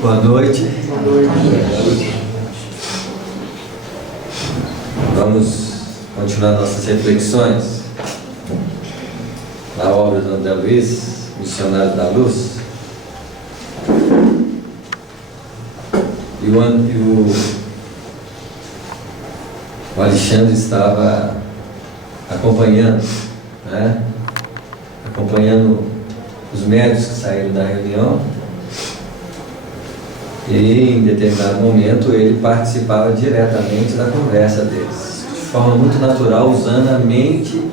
Boa noite. Boa noite. Vamos continuar nossas reflexões na obra do André Luiz, Missionário da Luz. E o Alexandre estava acompanhando, né? Acompanhando os médios que saíram da reunião, e em determinado momento ele participava diretamente da conversa deles, de forma muito natural, usando a mente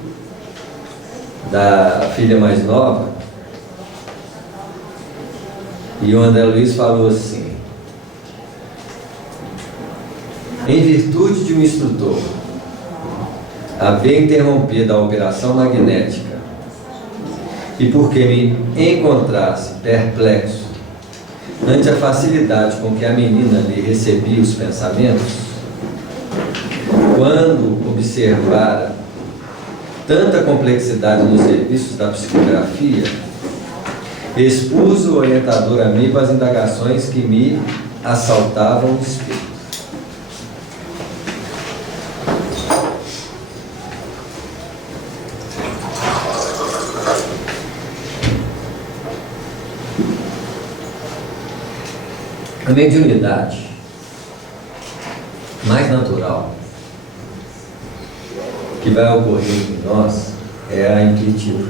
da filha mais nova. E o André Luiz falou assim: em virtude de um instrutor haver interrompido a operação magnética e porque me encontrasse perplexo ante a facilidade com que a menina lhe recebia os pensamentos, quando observara tanta complexidade nos serviços da psicografia, expus o orientador amigo às indagações que me assaltavam o espírito. A mediunidade mais natural que vai ocorrer em nós é a intuitiva.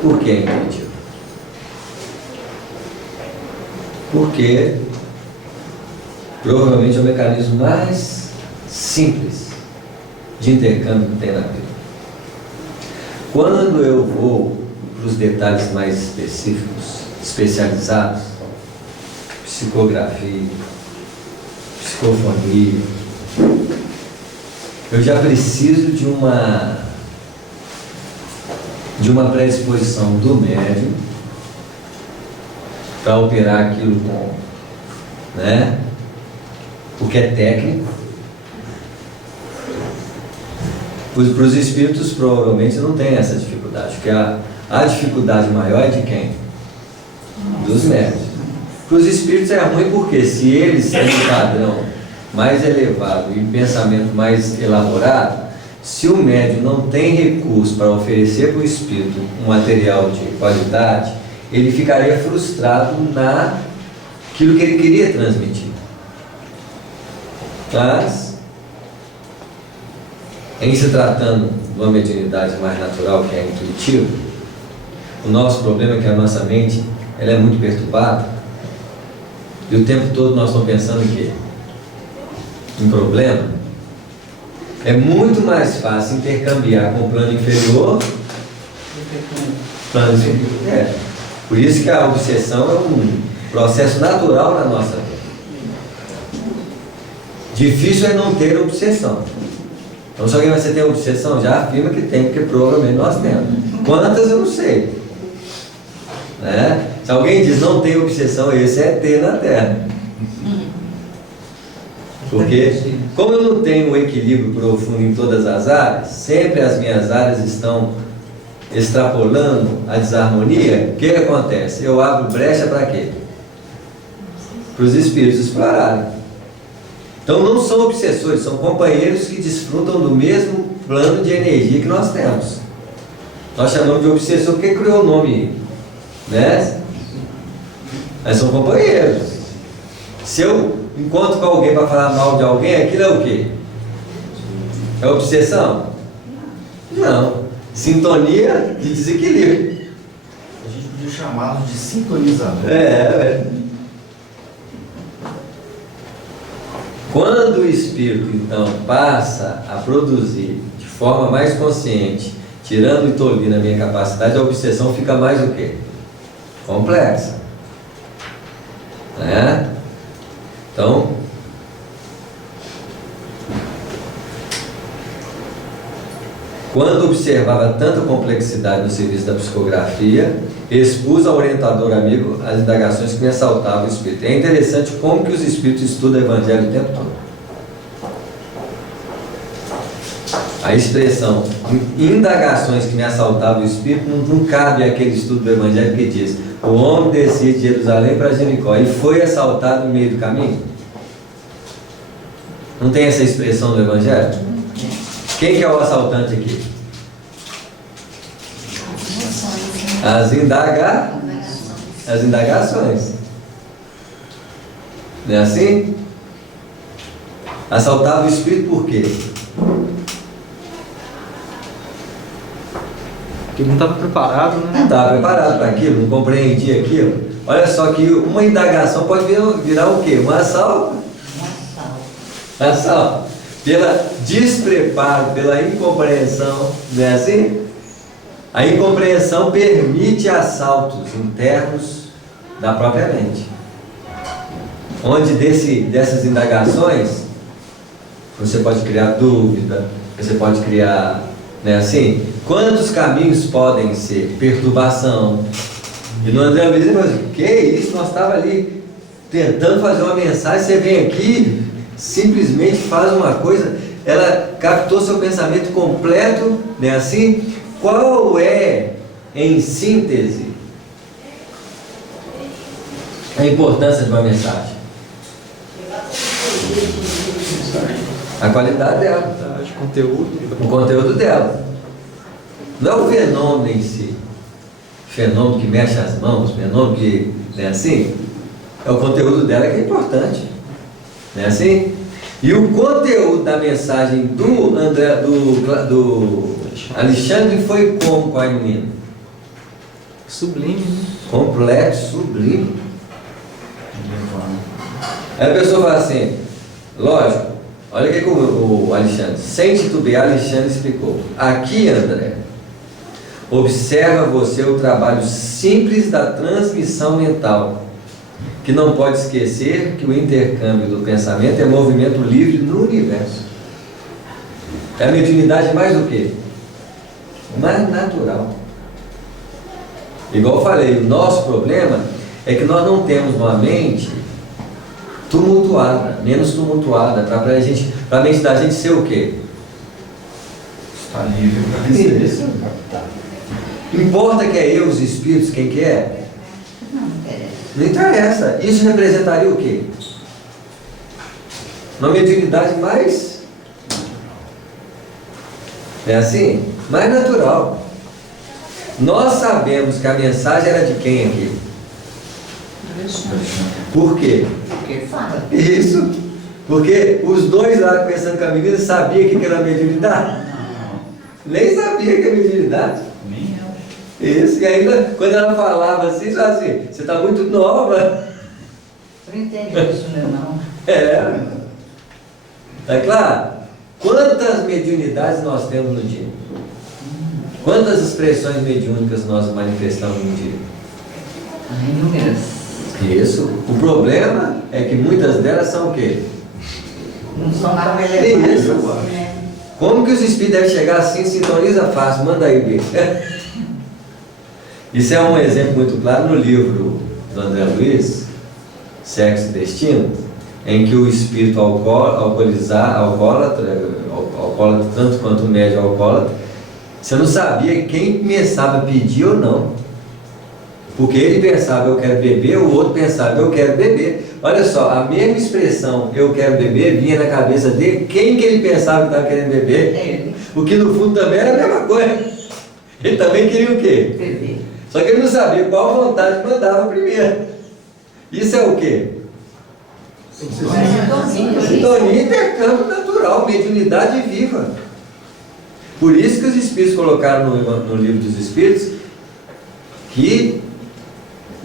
Por que a intuitiva? Porque provavelmente é o mecanismo mais simples de intercâmbio que tem na vida. Quando eu vou para os detalhes mais específicos, especializados, psicografia, psicofonia, eu já preciso de uma predisposição do médium para operar aquilo com, né, o que é técnico. Para os espíritos provavelmente não tem essa dificuldade, porque a dificuldade maior é de quem? Dos médios. Para os espíritos é ruim porque se eles têm um padrão mais elevado e um pensamento mais elaborado, se o médium não tem recurso para oferecer para o espírito um material de qualidade, ele ficaria frustrado naquilo que ele queria transmitir. Mas, em se tratando de uma mediunidade mais natural, que é intuitiva, o nosso problema é que a nossa mente ela é muito perturbada. E o tempo todo nós estamos pensando em quê? Em problema. É muito mais fácil intercambiar com o plano inferior. Plano inferior. É. Por isso que a obsessão é um processo natural na nossa vida. Difícil é não ter obsessão. Então, se alguém vai ter obsessão, já afirma que tem, porque provavelmente nós temos. Quantas eu não sei. Né? Se alguém diz não tem obsessão, esse é ter na Terra. Porque, como eu não tenho um equilíbrio profundo em todas as áreas, sempre as minhas áreas estão extrapolando a desarmonia, o que acontece? Eu abro brecha para quê? Para os espíritos explorarem. Então não são obsessores, são companheiros que desfrutam do mesmo plano de energia que nós temos. Nós chamamos de obsessor porque criou o nome, né? Mas são companheiros. Se eu encontro com alguém para falar mal de alguém, aquilo é o quê? É obsessão? Não. Sintonia de desequilíbrio. A gente podia chamá-los de sintonizador. Quando o espírito, então, passa a produzir de forma mais consciente, tirando e tolhindo a minha capacidade, a obsessão fica mais o quê? Complexa. Né? Então, quando observava tanta complexidade no serviço da psicografia, expus ao orientador amigo as indagações que me assaltavam o espírito. É interessante como que os espíritos estudam o evangelho o tempo todo. A a expressão indagações que me assaltavam o espírito não cabe àquele estudo do Evangelho que diz: o homem descia de Jerusalém para Jericó e foi assaltado no meio do caminho. Não tem essa expressão do Evangelho? Quem que é o assaltante aqui? As indagações. Não é assim? Assaltava o espírito por quê? Porque não estava preparado, né? Não estava preparado para aquilo, não compreendia aquilo. Olha só que uma indagação pode virar o quê? Um assalto. Assalto. Pela despreparo, pela incompreensão, não é assim? A incompreensão permite assaltos internos da própria mente. Onde dessas indagações, você pode criar dúvida, você pode criar, né, assim, quantos caminhos podem ser? Perturbação. E no André Luiz ele falou assim: que isso, nós estávamos ali tentando fazer uma mensagem, você vem aqui, simplesmente faz uma coisa, ela captou seu pensamento completo, né, assim? Qual é, em síntese, a importância de uma mensagem? A qualidade dela, De conteúdo. o conteúdo dela. Não é o fenômeno em si, fenômeno que mexe as mãos, fenômeno que, não é assim? É o conteúdo dela que é importante, não é assim? E o conteúdo da mensagem do Alexandre foi como com a menina? Sublime, né? Complexo, sublime. Aí a pessoa fala assim, lógico, olha o que o Alexandre, sem titubear, Alexandre explicou. Aqui, André, observa você o trabalho simples da transmissão mental, que não pode esquecer que o intercâmbio do pensamento é movimento livre no universo. É a mediunidade mais do que? Mais natural. Igual eu falei, o nosso problema é que nós não temos uma mente tumultuada, menos tumultuada, para a mente da gente ser o quê? Está livre para receber. Isso. Importa que é eu, os espíritos, quem que é? Não interessa. Isso representaria o quê? Uma mediunidade mais... É assim? Mais natural. Nós sabemos que a mensagem era de quem aqui? Por quê? Porque fala. Isso. Porque os dois lá conversando com a menina sabiam que era mediunidade? Nem sabia que era mediunidade. Nem ela. Isso, e ainda quando ela falava assim, só assim, você está muito nova. Eu não entendi isso, não. É. Tá claro? Quantas mediunidades nós temos no dia? Quantas expressões mediúnicas nós manifestamos no dia? Inúmeras. Isso. O problema é que muitas delas são o quê? Não são tão relevantes. Isso. Né? Como que os espíritos devem chegar assim, sintoniza fácil, manda aí ver. Isso é um exemplo muito claro no livro do André Luiz, Sexo e Destino, em que o espírito alcoólatra, tanto quanto o médio alcoólatra, você não sabia quem começava a pedir ou não. Porque ele pensava, eu quero beber, o outro pensava, eu quero beber. Olha só, a mesma expressão, eu quero beber, vinha na cabeça dele, quem que ele pensava que estava querendo beber? Ele. O que no fundo também era a mesma coisa. Ele também queria o quê? Bebê. Só que ele não sabia qual vontade mandava primeiro. Isso é o quê? Sintonia e intercâmbio natural, mediunidade viva. Por isso que os Espíritos colocaram no livro dos Espíritos que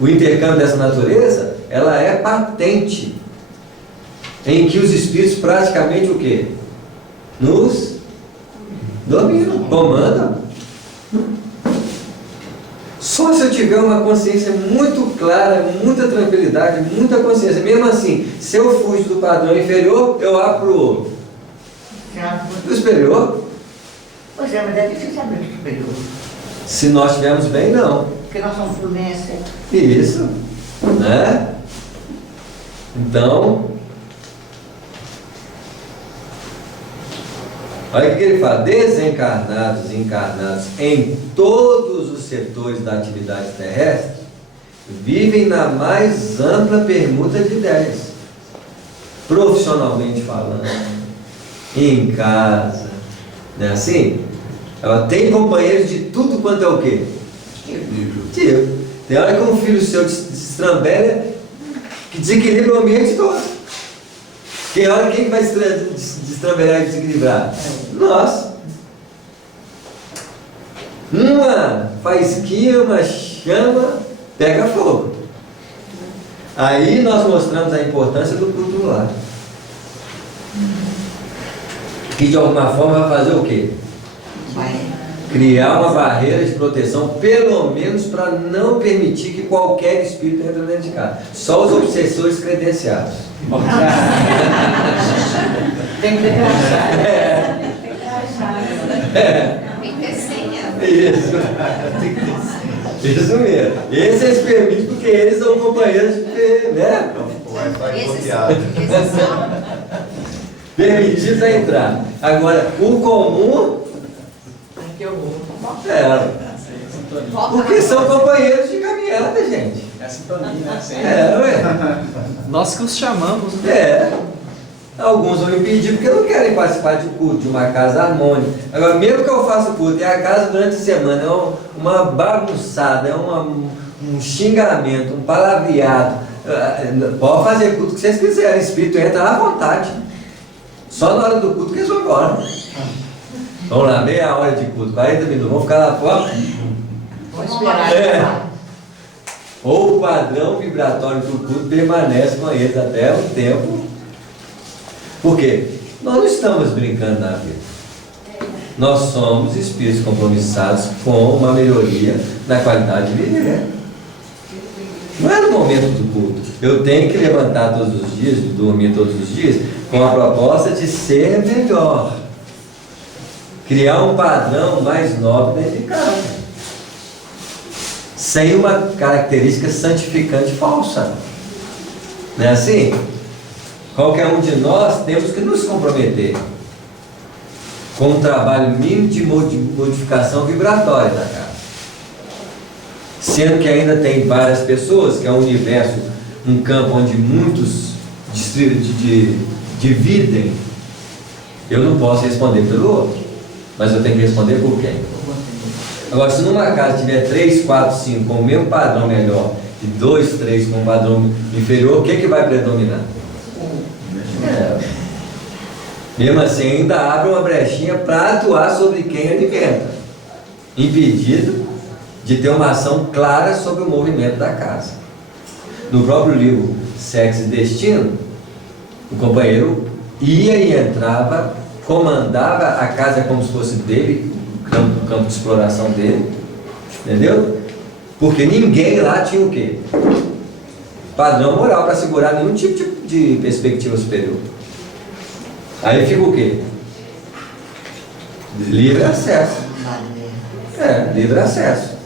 o intercâmbio dessa natureza, ela é patente, em que os Espíritos praticamente o quê? Nos dominam, comandam. Só se eu tiver uma consciência muito clara, muita tranquilidade, muita consciência. Mesmo assim, se eu fujo do padrão inferior, eu abro o superior. Pois é, mas é difícil abrir o superior. Se nós estivermos bem, não. Porque nós somos prudência. Isso, né? Então, Olha o que ele fala: desencarnados e encarnados em todos os setores da atividade terrestre vivem na mais ampla permuta de ideias, profissionalmente falando, em casa, não é assim? Ela tem companheiros de tudo quanto é o quê? Tipo. Tem hora que um filho seu destrambelha, que desequilibra o ambiente todo. Tem hora quem vai destrambelhar e desequilibrar? Nós. Uma faísquinha, uma chama, pega fogo. Aí nós mostramos a importância do culto do lar. Que de alguma forma vai fazer o quê? Criar uma barreira de proteção, pelo menos para não permitir que qualquer espírito entre dentro de casa. Só os obsessores credenciados. Tem que ter crachá. Tem que ter senha. Isso mesmo. Esses eles permitem porque eles são companheiros de, né? Esses são. Permitidos a entrar. Agora, o comum. Porque são companheiros de caminhada, gente. É sintonia, Ué. Nós que os chamamos, né? É. Alguns vão impedir porque não querem participar de culto, de uma casa harmônica. Agora, mesmo que eu faça culto e a casa durante a semana é uma bagunçada, é um xingamento, um palavreado, pode fazer culto que vocês quiserem, o espírito entra à vontade. Só na hora do culto que eles vão embora. Vamos lá, meia hora de culto, 40 minutos, vamos ficar lá fora. Vamos esperar. Ou o padrão vibratório do culto permanece com eles até o tempo. Por quê? Nós não estamos brincando na vida. Nós somos espíritos compromissados com uma melhoria na qualidade de viver. Não é no momento do culto. Eu tenho que levantar todos os dias, dormir todos os dias, com a proposta de ser melhor. Criar um padrão mais nobre dentro de casa. Sem uma característica santificante falsa. Não é assim? Qualquer um de nós temos que nos comprometer com um trabalho mínimo de modificação vibratória da casa. Sendo que ainda tem várias pessoas, que é um universo, um campo onde muitos dividem. Eu não posso responder pelo outro, mas eu tenho que responder por quem? Agora, se numa casa tiver 3, 4, 5 com o mesmo padrão melhor e 2, 3 com um padrão inferior, o que vai predominar? Mesmo assim, ainda abre uma brechinha para atuar sobre quem alimenta, impedido de ter uma ação clara sobre o movimento da casa. No próprio livro Sexo e Destino, o companheiro ia e entrava, comandava a casa como se fosse dele, o campo de exploração dele, entendeu? Porque ninguém lá tinha o quê? Padrão moral para segurar nenhum tipo de perspectiva superior. Aí fica o quê? Livre acesso. Livre acesso.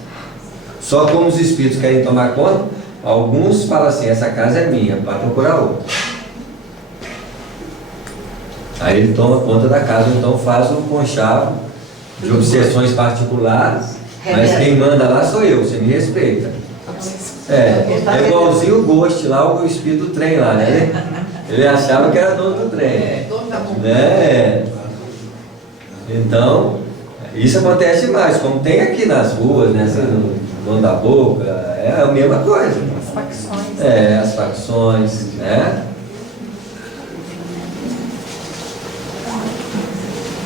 Só como os espíritos querem tomar conta, alguns falam assim: essa casa é minha, vai procurar outra. Aí ele toma conta da casa, então faz um conchavo de obsessões particulares, mas quem manda lá sou eu, você me respeita. É igualzinho o Ghost lá, o espírito do trem lá, né? Ele achava que era dono do trem. Dono da bomba. Né? Então, isso acontece mais, como tem aqui nas ruas, né? No dono da boca, é a mesma coisa. As facções. As facções, né?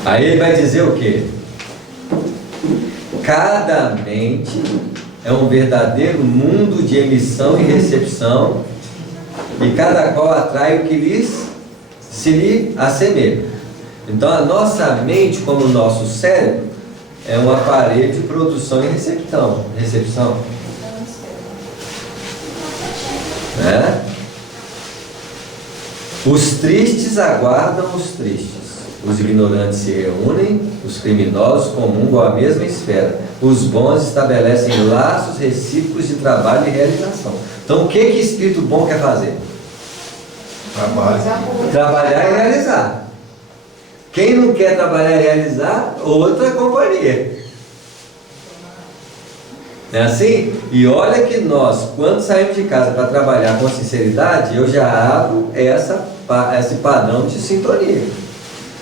Aí ele vai dizer o quê? Cada mente é um verdadeiro mundo de emissão e recepção, e cada qual atrai o que se lhe assemelha. Então a nossa mente, como o nosso cérebro, é um aparelho de produção e recepção. Né? Os tristes aguardam os tristes. Os ignorantes se reúnem, os criminosos comungam a mesma esfera. Os bons estabelecem laços recíprocos de trabalho e realização. Então o que espírito bom quer fazer? Trabalho. Trabalhar e realizar. Quem não quer trabalhar e realizar, outra companhia. Não é assim? E olha que nós, quando saímos de casa para trabalhar com sinceridade, eu já abro esse padrão de sintonia.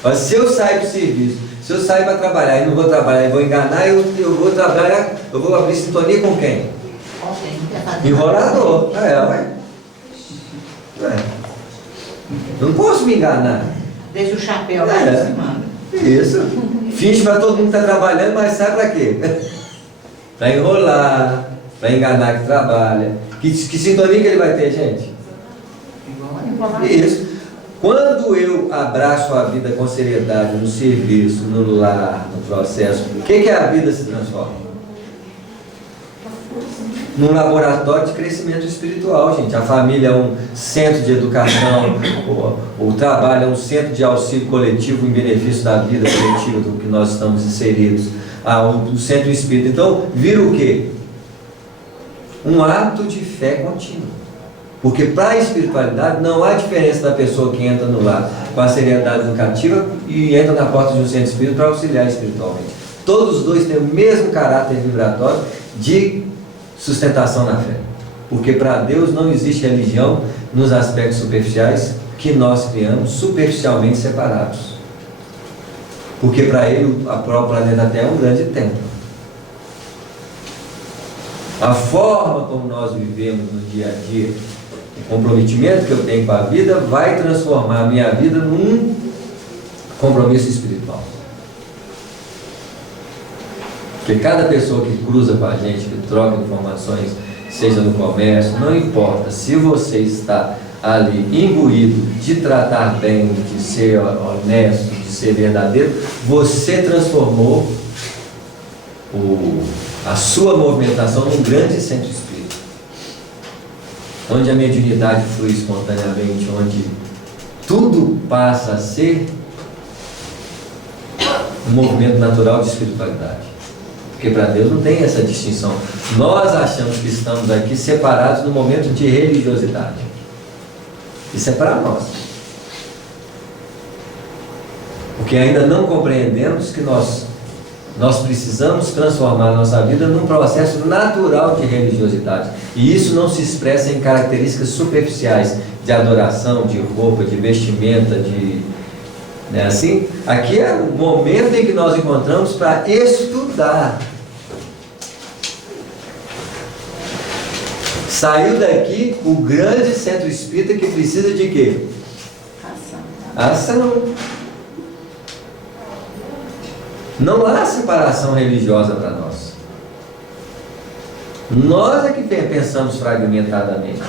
Mas se eu sair para o serviço, se eu sair para trabalhar e não vou trabalhar e vou enganar, eu vou trabalhar, eu vou abrir sintonia com quem? Enrolador. Ué. Não posso me enganar. Deixa o chapéu lá em cima. Isso. Finge para todo mundo que está trabalhando, mas sabe para quê? Para enrolar, para enganar que trabalha. Que sintonia que ele vai ter, gente? Isso. Quando eu abraço a vida com seriedade, no serviço, no lar, no processo, o que a vida se transforma? Num laboratório de crescimento espiritual, gente. A família é um centro de educação, o trabalho é um centro de auxílio coletivo em benefício da vida coletiva do que nós estamos inseridos. O centro espírita. Então, vira o quê? Um ato de fé contínua. Porque para a espiritualidade não há diferença da pessoa que entra no lar com a seriedade educativa e entra na porta de um centro espírita para auxiliar espiritualmente. Todos os dois têm o mesmo caráter vibratório de sustentação na fé. Porque para Deus não existe religião nos aspectos superficiais que nós criamos superficialmente separados. Porque para ele o próprio planeta Terra é um grande templo. A forma como nós vivemos no dia a dia, o comprometimento que eu tenho com a vida, vai transformar a minha vida num compromisso espiritual. Porque cada pessoa que cruza com a gente, que troca informações, seja no comércio, não importa, se você está ali imbuído de tratar bem, de ser honesto, de ser verdadeiro, você transformou a sua movimentação num grande centro espírita, onde a mediunidade flui espontaneamente, onde tudo passa a ser um movimento natural de espiritualidade. Porque para Deus não tem essa distinção. Nós achamos que estamos aqui separados no momento de religiosidade. Isso é para nós. Porque ainda não compreendemos que nós precisamos transformar a nossa vida num processo natural de religiosidade. E isso não se expressa em características superficiais de adoração, de roupa, de vestimenta, não é assim? Aqui é o momento em que nós encontramos para estudar. Saiu daqui o grande centro espírita que precisa de quê? Ação. Não há separação religiosa para nós. Nós é que pensamos fragmentadamente,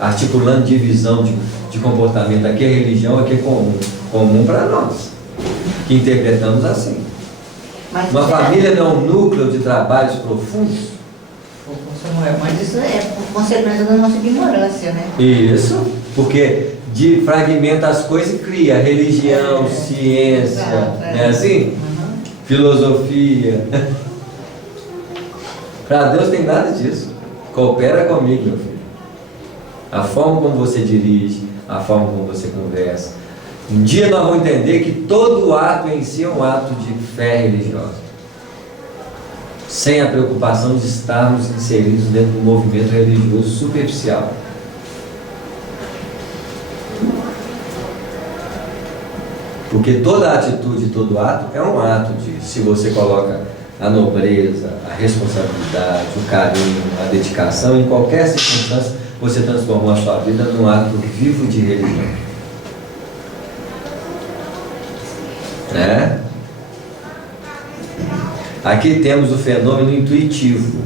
articulando divisão de comportamento. Aqui é religião, aqui é comum para nós, que interpretamos assim. Uma família não é um núcleo de trabalhos profundos? Mas isso é por consequência da nossa ignorância, né? Isso, porque fragmenta as coisas e cria religião, ciência, não é assim? Filosofia. Para Deus tem nada disso. Coopera comigo, meu filho. A forma como você dirige, a forma como você conversa. Um dia nós vamos entender que todo ato em si é um ato de fé religiosa, sem a preocupação de estarmos inseridos dentro do movimento religioso superficial. Porque toda atitude, todo ato é um ato de, se você coloca a nobreza, a responsabilidade, o carinho, a dedicação, em qualquer circunstância, você transformou a sua vida num ato vivo de religião. Né? Aqui temos o fenômeno intuitivo,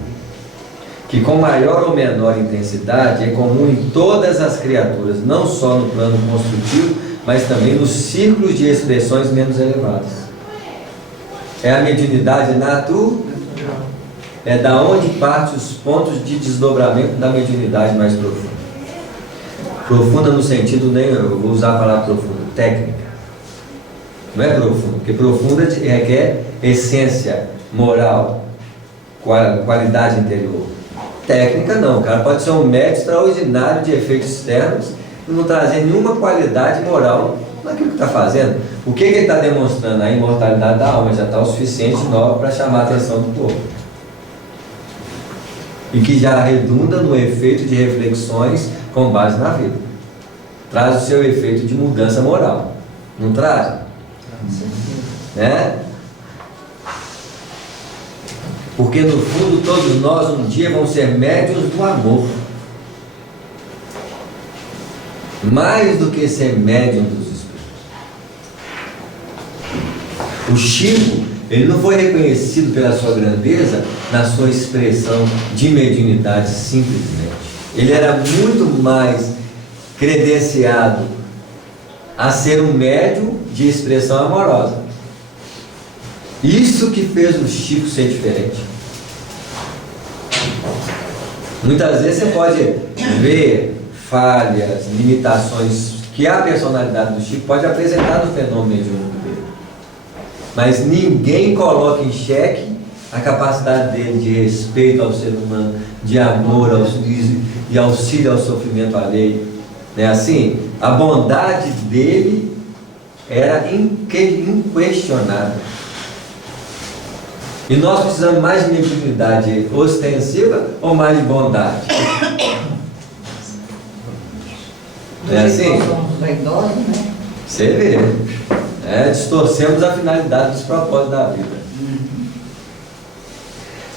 que com maior ou menor intensidade é comum em todas as criaturas, não só no plano construtivo, mas também nos círculos de expressões menos elevadas. É a mediunidade natural. É da onde parte os pontos de desdobramento da mediunidade mais profunda. Profunda no sentido, nem eu vou usar a palavra profunda, técnica. Não é profunda, porque profunda requer essência, moral, qualidade interior. Técnica não, o cara pode ser um médico extraordinário de efeitos externos e não trazer nenhuma qualidade moral naquilo que está fazendo. O que ele está demonstrando? A imortalidade da alma já está o suficiente nova para chamar a atenção do povo. E que já redunda no efeito de reflexões com base na vida. Traz o seu efeito de mudança moral. Não traz? Né? Porque no fundo todos nós um dia vamos ser médiuns do amor. Mais do que ser médium dos espíritos. O Chico, ele não foi reconhecido pela sua grandeza na sua expressão de mediunidade simplesmente. Ele era muito mais credenciado a ser um médium de expressão amorosa. Isso que fez o Chico ser diferente. Muitas vezes você pode ver falhas, limitações que a personalidade do Chico pode apresentar no fenômeno mediúnico dele. Mas ninguém coloca em xeque a capacidade dele de respeito ao ser humano, de amor e auxílio ao sofrimento alheio. Não é assim? A bondade dele era inquestionável. E nós precisamos mais de mediunidade ostensiva ou mais de bondade? Não é assim? Nós somos vaidosos, né? Você vê. Distorcemos a finalidade dos propósitos da vida.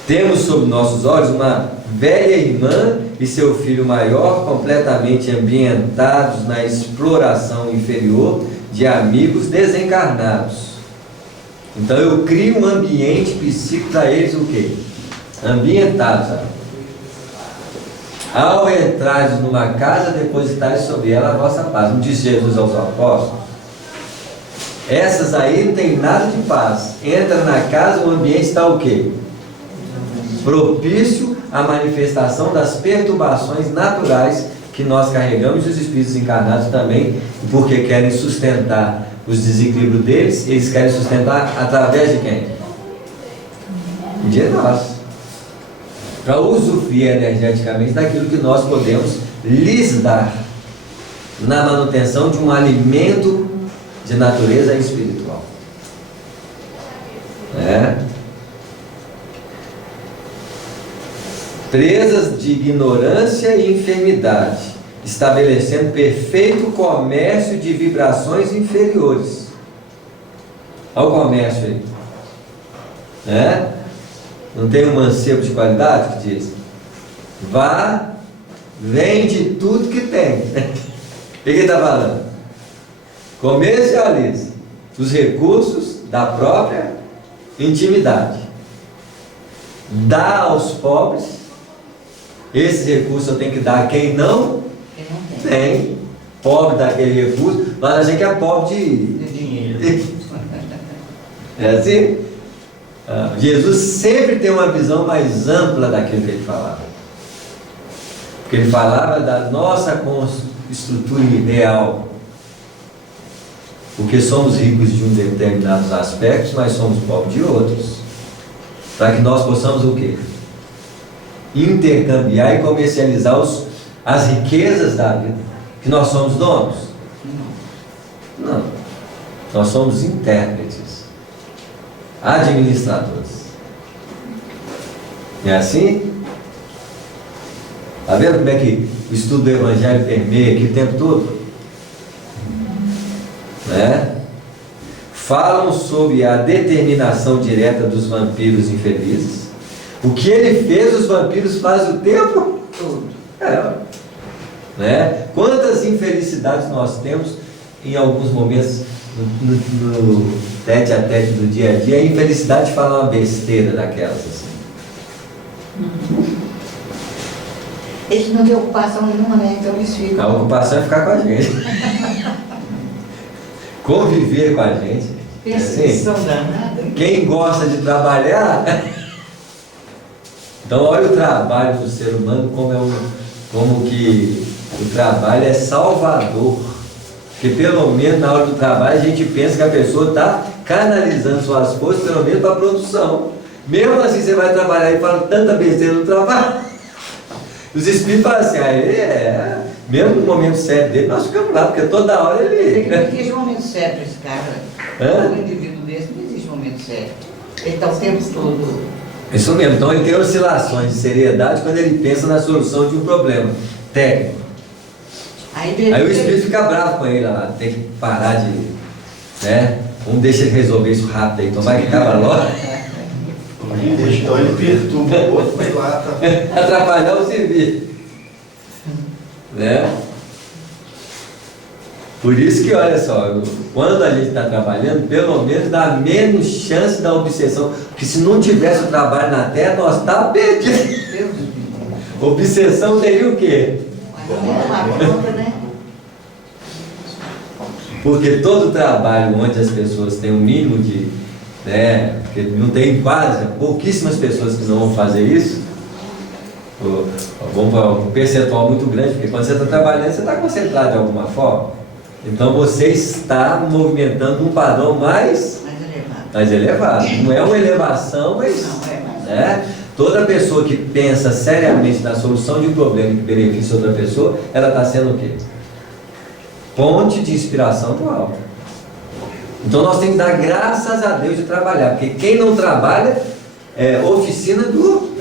Temos sob nossos olhos uma velha irmã e seu filho maior completamente ambientados na exploração inferior de amigos desencarnados. Então eu crio um ambiente psíquico para eles o quê? Ambientados. Sabe? Ao entrares numa casa, depositais sobre ela a vossa paz. Não disse Jesus aos apóstolos? Essas aí não tem nada de paz. Entra na casa, o ambiente está o quê? Propício à manifestação das perturbações naturais que nós carregamos, e os espíritos encarnados também, porque querem sustentar os desequilíbrios deles, eles querem sustentar através de quem? De nós. Para usufruir energeticamente daquilo que nós podemos lhes dar na manutenção de um alimento de natureza espiritual. Presas de ignorância e enfermidade, estabelecendo perfeito comércio de vibrações inferiores. Olha o comércio aí. Não tem um mancebo de qualidade que diz: vá, vende tudo que tem. O que ele está falando? Comercialize os recursos da própria intimidade. Dá aos pobres. Esses recursos eu tenho que dar a quem não tem. Pobre daquele recurso, mas a gente é pobre de dinheiro. É assim? Jesus sempre tem uma visão mais ampla daquilo que ele falava. Porque ele falava da nossa estrutura ideal. Porque somos ricos de um determinados aspectos, mas somos pobres de outros. Para que nós possamos o quê? Intercambiar e comercializar as riquezas da vida. Que nós somos donos? Não. Nós somos intérpretes, administradores. É assim? Está vendo como é que o estudo do Evangelho permeia aqui o tempo todo? Falam sobre a determinação direta dos vampiros infelizes. O que ele fez, os vampiros fazem o tempo todo. Quantas infelicidades nós temos em alguns momentos no tete a tete do dia a dia, a infelicidade de falar uma besteira daquelas assim. Eles não têm ocupação nenhuma, né? Então eles ficam. A ocupação é ficar com a gente. Conviver com a gente. Perseguição danada. Quem gosta de trabalhar. Então olha o trabalho do ser humano como que o trabalho é salvador. Porque pelo menos na hora do trabalho a gente pensa que a pessoa está canalizando suas forças pelo menos para a produção. Mesmo assim você vai trabalhar e fala tanta besteira no trabalho. Os espíritos falam assim, Mesmo no momento sério dele, nós ficamos lá, porque toda hora Tem que não ele. existe momento sério para esse cara. Hã? Um indivíduo desse não existe momento sério. Ele está o tempo todo. Isso mesmo, então ele tem oscilações de seriedade quando ele pensa na solução de um problema técnico. Aí o espírito fica bravo com ele, lá, tem que parar de. Né? Vamos deixar ele resolver isso rápido aí, então vai que acaba logo. Então ele perturba o outro, vai lá, tá? Atrapalhar o serviço. Né? Por isso que, olha só, quando a gente está trabalhando, pelo menos dá menos chance da obsessão. Porque se não tivesse o trabalho na Terra, nós estávamos perdidos. Deus. Obsessão teria o quê? Né? Porque todo trabalho onde as pessoas têm um mínimo de. Né, porque não tem quase, pouquíssimas pessoas que não vão fazer isso. Vamos para um percentual muito grande, porque quando você está trabalhando, você está concentrado de alguma forma. Então você está movimentando um padrão mais elevado. Não é uma elevação, mas. Né, toda pessoa que pensa seriamente na solução de um problema que beneficia outra pessoa, ela está sendo o quê? Ponte de inspiração do alto. Então nós temos que dar graças a Deus de trabalhar, porque quem não trabalha é oficina do.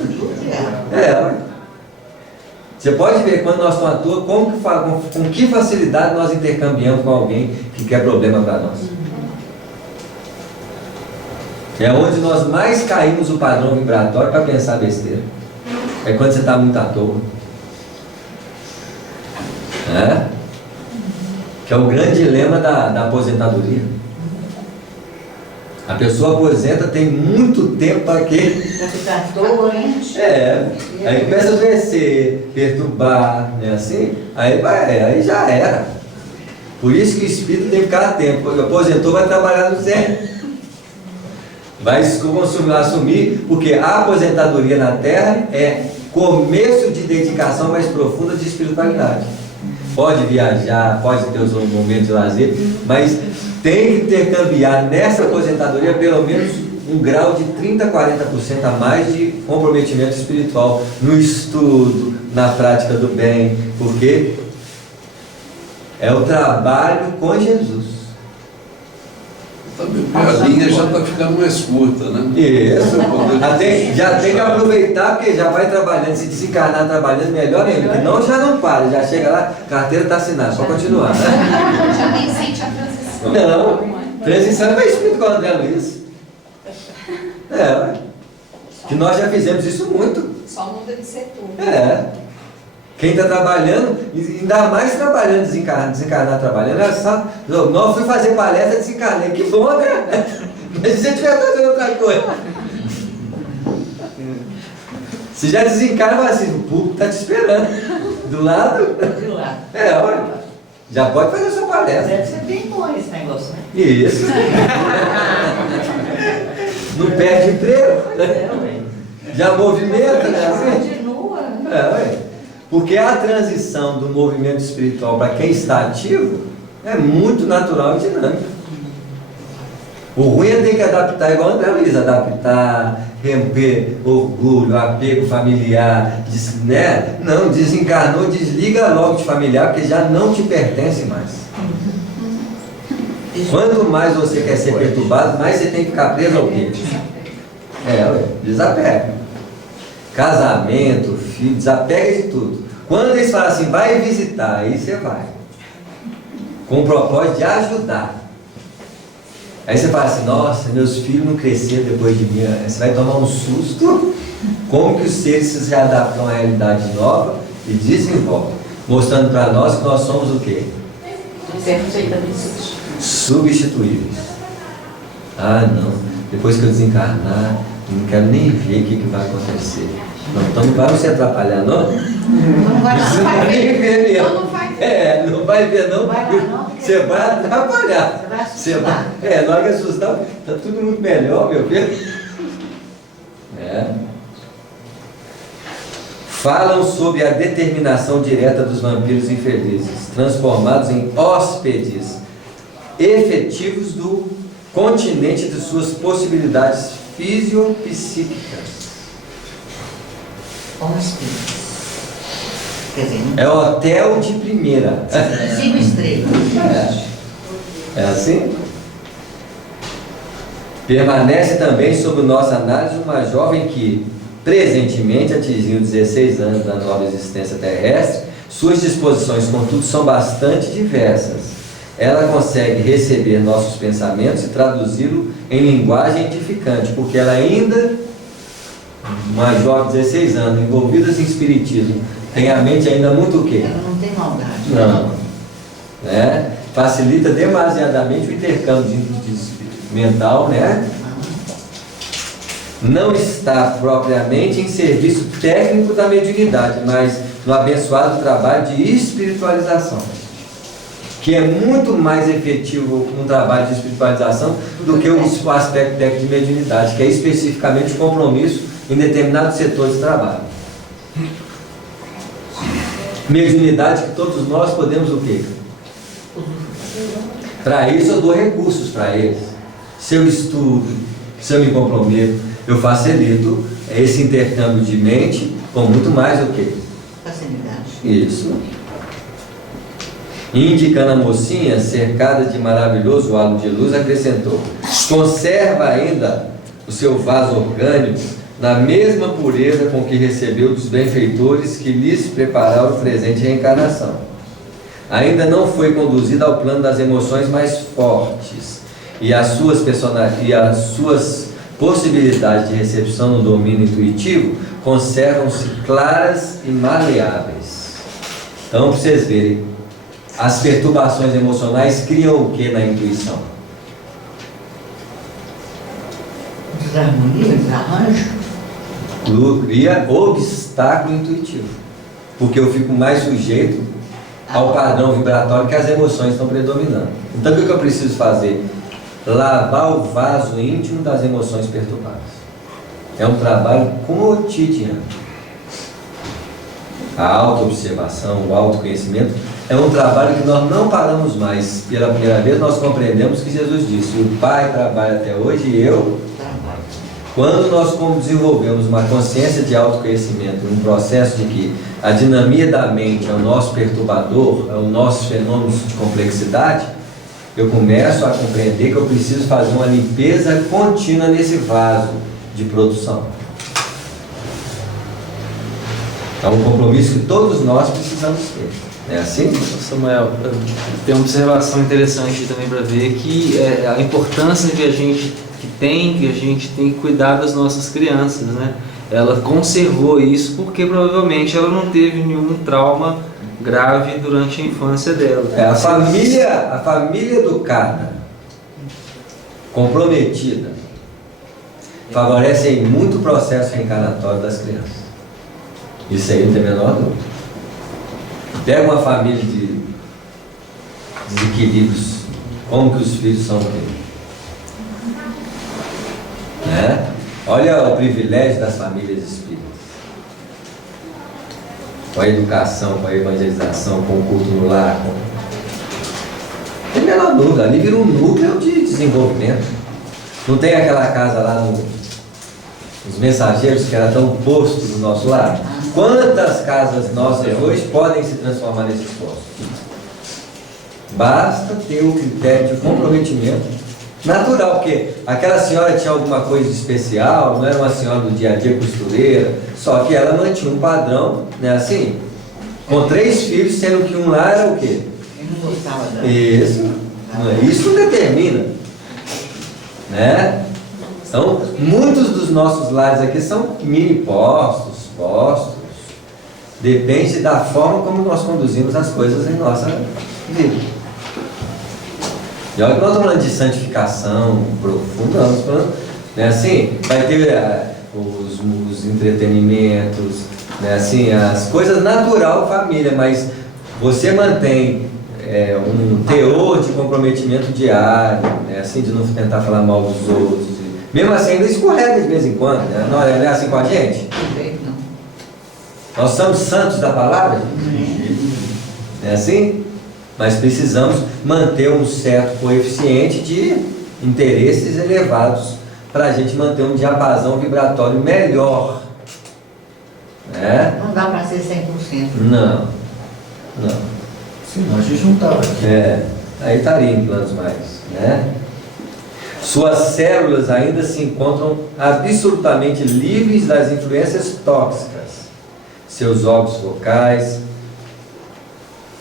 Você pode ver quando nós estamos à toa, com que facilidade nós intercambiamos com alguém que quer problema para nós. É onde nós mais caímos o padrão vibratório para pensar besteira. É quando você está muito à toa. Que é o grande dilema da aposentadoria. A pessoa aposenta, tem muito tempo para quê? Para ficar à toa, hein? Aí começa a adoecer, perturbar, né, assim, aí já era. Por isso que o espírito tem que ficar atento. Quando aposentou, vai trabalhar no céu. Vai assumir, porque a aposentadoria na Terra é começo de dedicação mais profunda de espiritualidade. Pode viajar, pode ter os momentos de lazer, mas tem que intercambiar nessa aposentadoria pelo menos um grau de 30%, 40% a mais de comprometimento espiritual no estudo, na prática do bem, porque é o trabalho com Jesus. A linha já está ficando mais curta, né? Isso, já tem que aproveitar, porque já vai trabalhando, se desencarnar trabalhando, melhor ainda, porque não já não para, já chega lá, carteira está assinada, só continuar, né? Já nem sente a transição. Não, transição é espírito com o André Luiz. Que nós já fizemos isso muito. Só muda de setor. Quem está trabalhando, ainda mais trabalhando, desencarnar trabalhando, é só. Não, fui fazer palestra, desencarnei. Que bom, né? Mas se você estiver fazendo outra coisa. Se já desencarna, vai assim, o público está te esperando. Do lado. Olha. Já pode fazer a sua palestra. Deve ser bem bom esse negócio, né? Isso. Não perde emprego. Já movimenta, né? Continua. Porque a transição do movimento espiritual para quem está ativo é muito natural e dinâmica. O ruim é ter que adaptar, igual o André Luiz, adaptar, romper orgulho, apego familiar, né? Não, desencarnou, desliga logo de familiar, porque já não te pertence mais. Quanto mais você quer ser perturbado, mais você tem que ficar preso ao quê? Desapega. Casamento, filho, desapega de tudo. Quando eles falam assim, vai visitar, aí você vai. Com o propósito de ajudar. Aí você fala assim, nossa, meus filhos não cresceram depois de mim. Aí você vai tomar um susto. Como que os seres se readaptam à realidade nova e desenvolvem. Mostrando para nós que nós somos o quê? Substituíveis. Não. Depois que eu desencarnar, eu não quero nem ver o que vai acontecer. Então não vai você atrapalhar, não? Não vai nem ver mesmo. Não vai ver. Não vai ver, não. Vai lá, não, Você vai atrapalhar. Você vai assustar. Na hora que assustar, está tudo muito melhor, meu filho. Falam sobre a determinação direta dos vampiros infelizes, transformados em hóspedes efetivos do continente de suas possibilidades fisiopsíquicas. Hóspedes. Quer dizer, É hotel de primeira. 5 estrelas. É assim? Permanece também sob nossa análise uma jovem que, presentemente atingiu 16 anos da nova existência terrestre. Suas disposições, contudo, são bastante diversas. Ela consegue receber nossos pensamentos e traduzi-lo em linguagem edificante, porque ela ainda, uma jovem de 16 anos, envolvida em espiritismo, tem a mente ainda muito o quê? Ela não tem maldade. Não. Né? Facilita demasiadamente o intercâmbio mental, né? Não está propriamente em serviço técnico da mediunidade, mas no abençoado trabalho de espiritualização, que é muito mais efetivo um trabalho de espiritualização do que o aspecto técnico de mediunidade, que é especificamente o compromisso em determinados setores de trabalho. Mediunidade que todos nós podemos o quê? Para isso eu dou recursos para eles. Se eu estudo, se eu me comprometo, eu facilito esse intercâmbio de mente com muito mais o quê? Facilidade. Isso. Indicando a mocinha, cercada de maravilhoso halo de luz, acrescentou: conserva ainda o seu vaso orgânico na mesma pureza com que recebeu dos benfeitores que lhes prepararam o presente de reencarnação. Ainda não foi conduzida ao plano das emoções mais fortes, e as suas possibilidades de recepção no domínio intuitivo conservam-se claras e maleáveis. Então, para vocês verem, as perturbações emocionais criam o que na intuição? Desarmonia, desarranjo. Cria obstáculo intuitivo, porque eu fico mais sujeito ao padrão vibratório que as emoções estão predominando. Então, o que eu preciso fazer? Lavar o vaso íntimo das emoções perturbadas. É um trabalho cotidiano. A autoobservação, o autoconhecimento é um trabalho que nós não paramos mais. Pela primeira vez nós compreendemos que Jesus disse: o Pai trabalha até hoje e eu trabalho. Quando nós desenvolvemos uma consciência de autoconhecimento, um processo de que a dinamia da mente é o nosso perturbador, é o nosso fenômeno de complexidade, eu começo a compreender que eu preciso fazer uma limpeza contínua nesse vaso de produção. É um compromisso que todos nós precisamos ter. É assim? Samuel, tem uma observação interessante também para ver que é a importância que a gente tem que cuidar das nossas crianças, né? Ela conservou isso porque provavelmente ela não teve nenhum trauma grave durante a infância dela. A família educada, comprometida, favorece muito o processo reencarnatório das crianças. Isso aí não tem a menor dúvida. Pega uma família de desequilíbrios, como que os filhos são dele? Né? Olha o privilégio das famílias espíritas. Com a educação, com a evangelização, com o culto no lar. Não tem a menor dúvida, ali vira um núcleo de desenvolvimento. Não tem aquela casa lá nos Mensageiros que era tão posto no nosso lar? Quantas casas nossas hoje podem se transformar nesses postos? Basta ter o critério de comprometimento natural, porque aquela senhora tinha alguma coisa especial, não era uma senhora do dia a dia costureira, só que ela mantinha um padrão, né, assim, com 3 filhos, sendo que um lá era o quê? Eu não gostava dela. Isso determina, né? Então, muitos dos nossos lares aqui são mini postos. Depende da forma como nós conduzimos as coisas em nossa vida. E olha que nós estamos falando de santificação profunda, nós estamos falando, né, assim, vai ter os entretenimentos, né, assim, as coisas natural família, mas você mantém um teor de comprometimento diário, né, assim, de não tentar falar mal dos outros. Mesmo assim, ainda escorrega de vez em quando, né? Não é assim com a gente? Não. Nós somos santos da palavra? É assim? Mas precisamos manter um certo coeficiente de interesses elevados para a gente manter um diapasão vibratório melhor. Né? Não dá para ser 100%. Não. Não. Senão a gente não estava aqui. Aí estaria em planos mais, né? Suas células ainda se encontram absolutamente livres das influências tóxicas. Seus órgãos focais,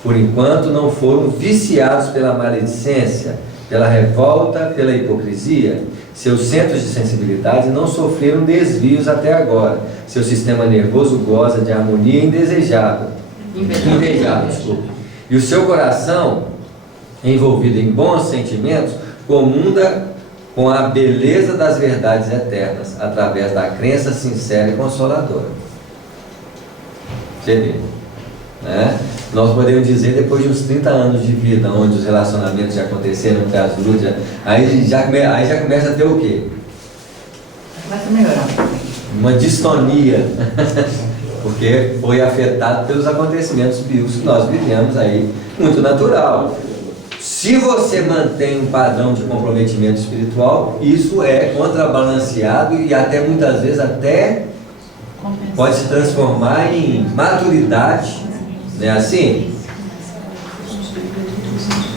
por enquanto, não foram viciados pela maledicência, pela revolta, pela hipocrisia. Seus centros de sensibilidade não sofreram desvios até agora. Seu sistema nervoso goza de harmonia indesejável. Desculpe. E o seu coração, envolvido em bons sentimentos, comunda com a beleza das verdades eternas, através da crença sincera e consoladora. Você vê, né? Nós podemos dizer, depois de uns 30 anos de vida, onde os relacionamentos já aconteceram, as lutas, aí já começa a ter o quê? Começa a melhorar. Uma distonia, porque foi afetado pelos acontecimentos bios que nós vivemos aí, muito natural. Se você mantém um padrão de comprometimento espiritual, isso é contrabalanceado e até muitas vezes até pode se transformar em maturidade, não é assim?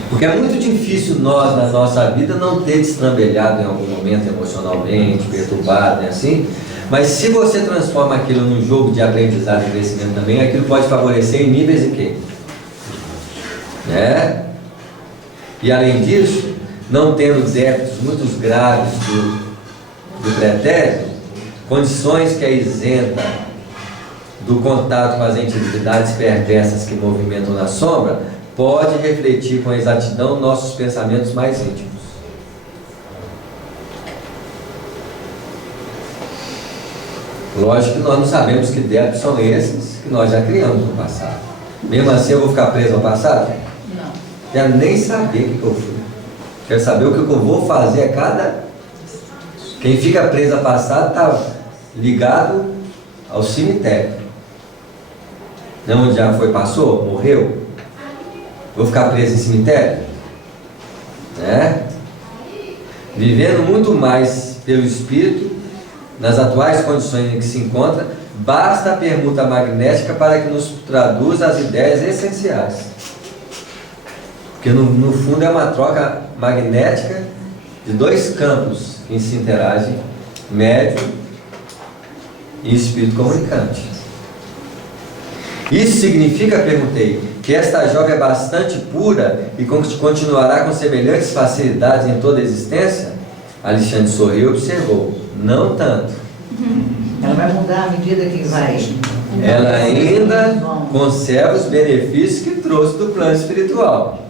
Porque é muito difícil nós, na nossa vida, não ter destrambelhado em algum momento emocionalmente, perturbado, não é assim? Mas se você transforma aquilo num jogo de aprendizado e crescimento também, aquilo pode favorecer em níveis de quê? Né? E além disso, não tendo débitos muito graves do pretérito, condições que é isenta do contato com as entidades perversas que movimentam na sombra, pode refletir com exatidão nossos pensamentos mais íntimos. Lógico que nós não sabemos que débitos são esses que nós já criamos no passado. Mesmo assim eu vou ficar preso ao passado? Não. Quero nem saber o que eu fui. Quero saber o que eu vou fazer a cada... Quem fica preso ao passado está ligado ao cemitério. Não onde já foi, passou, morreu. Vou ficar preso em cemitério? Né? Vivendo muito mais pelo Espírito, nas atuais condições em que se encontra, basta a permuta magnética para que nos traduza as ideias essenciais. Porque no fundo é uma troca magnética de dois campos que se interagem, médium e espírito comunicante. Isso significa, perguntei, que esta jovem é bastante pura e continuará com semelhantes facilidades em toda a existência? Alexandre sorriu e observou. Não tanto. Ela vai mudar à medida que vai. Ela ainda conserva os benefícios que trouxe do plano espiritual.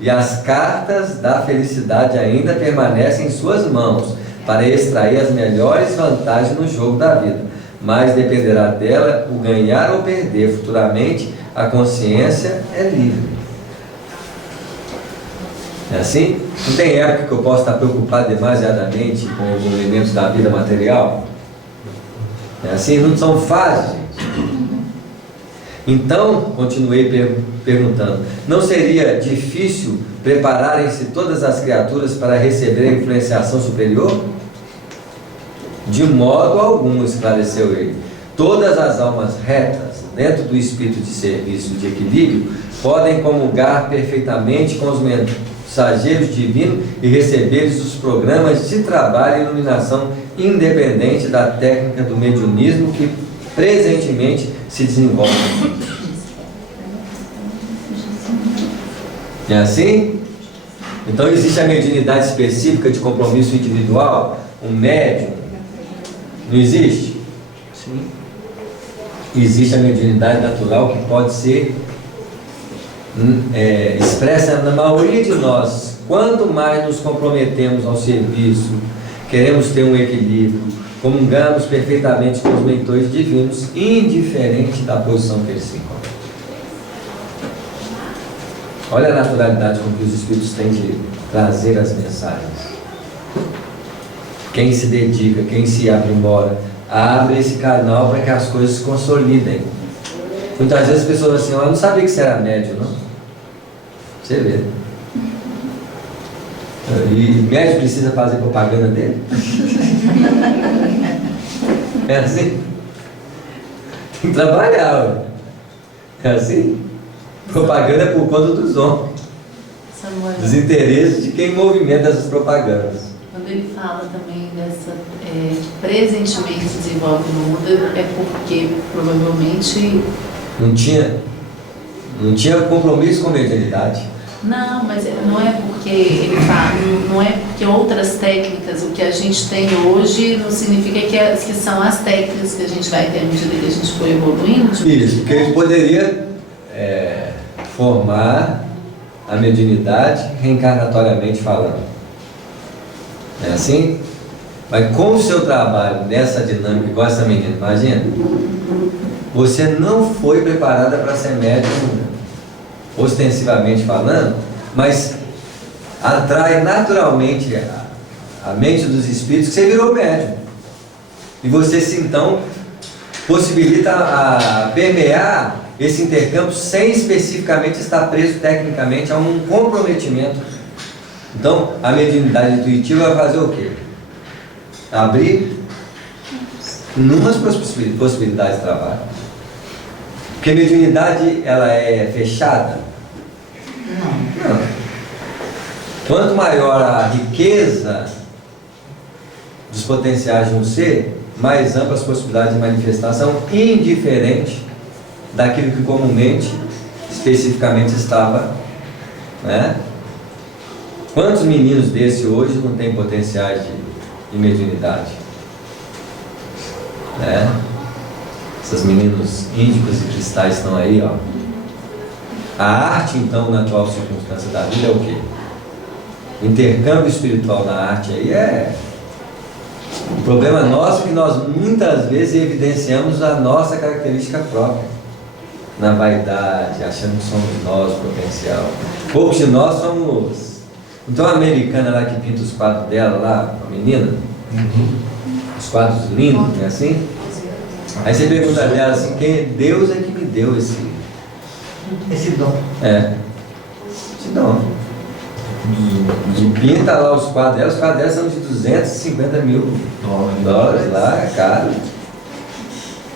E as cartas da felicidade ainda permanecem em suas mãos para extrair as melhores vantagens no jogo da vida. Mas dependerá dela o ganhar ou perder futuramente. A consciência é livre. É assim? Não tem época que eu possa estar preocupado demasiadamente com os elementos da vida material? É assim? Não são fases, gente. Então, continuei perguntando, não seria difícil prepararem-se todas as criaturas para receber a influenciação superior? De modo algum, esclareceu ele. Todas as almas retas, dentro do espírito de serviço de equilíbrio, podem comungar perfeitamente com os mensageiros divinos e receber os programas de trabalho e iluminação independente da técnica do mediunismo que presentemente se desenvolve. É assim? Então existe a mediunidade específica de compromisso individual, um médium? Não existe? Sim. Existe a mediunidade natural que pode ser expressa na maioria de nós. Quanto mais nos comprometemos ao serviço, queremos ter um equilíbrio, comungamos perfeitamente com os mentores divinos, indiferente da posição que eles se encontram. Olha a naturalidade com que os Espíritos têm de trazer as mensagens. Quem se dedica, quem se aprimora, abre esse canal para que as coisas se consolidem. Muitas vezes as pessoas assim, eu não sabia que você era médium, não? Você vê. E médium precisa fazer propaganda dele? É assim? Tem que trabalhar, ué. É assim? Propaganda é por conta dos homens, Samuel, dos interesses de quem movimenta essas propagandas. quando ele fala também dessa presentemente se desenvolve no mundo, é porque provavelmente. Não tinha compromisso com a mediunidade. Não, mas não é porque ele fala, não é porque outras técnicas, o que a gente tem hoje, não significa que são as técnicas que a gente vai ter à medida que a gente for evoluindo. Isso, porque ele poderia formar a mediunidade reencarnatoriamente falando. É assim? Mas com o seu trabalho nessa dinâmica, igual essa menina, imagina, você não foi preparada para ser médium ostensivamente falando, mas atrai naturalmente a mente dos espíritos que você virou médium. E você então possibilita a permear esse intercâmbio sem especificamente estar preso tecnicamente a um comprometimento. Então, a mediunidade intuitiva vai fazer o quê? Abrir inúmeras possibilidades de trabalho. Porque a mediunidade, ela é fechada? Não. Quanto maior a riqueza dos potenciais de um ser, mais amplas possibilidades de manifestação, indiferente daquilo que comumente, especificamente estava, né? Quantos meninos desse hoje não têm potenciais de mediunidade? Né? Esses meninos índicos e cristais estão aí, ó. A arte, então, na atual circunstância da vida é o quê? O intercâmbio espiritual na arte aí o problema nosso é que nós muitas vezes evidenciamos a nossa característica própria. Na vaidade, achando que somos nós o potencial. Poucos de nós somos. Então a americana lá que pinta os quadros dela lá, a menina, os quadros lindos, não é assim? Aí você pergunta dela assim, Deus é que me deu esse dom. Esse dom. E pinta lá os quadros dela são de 250 mil dólares lá, é caro.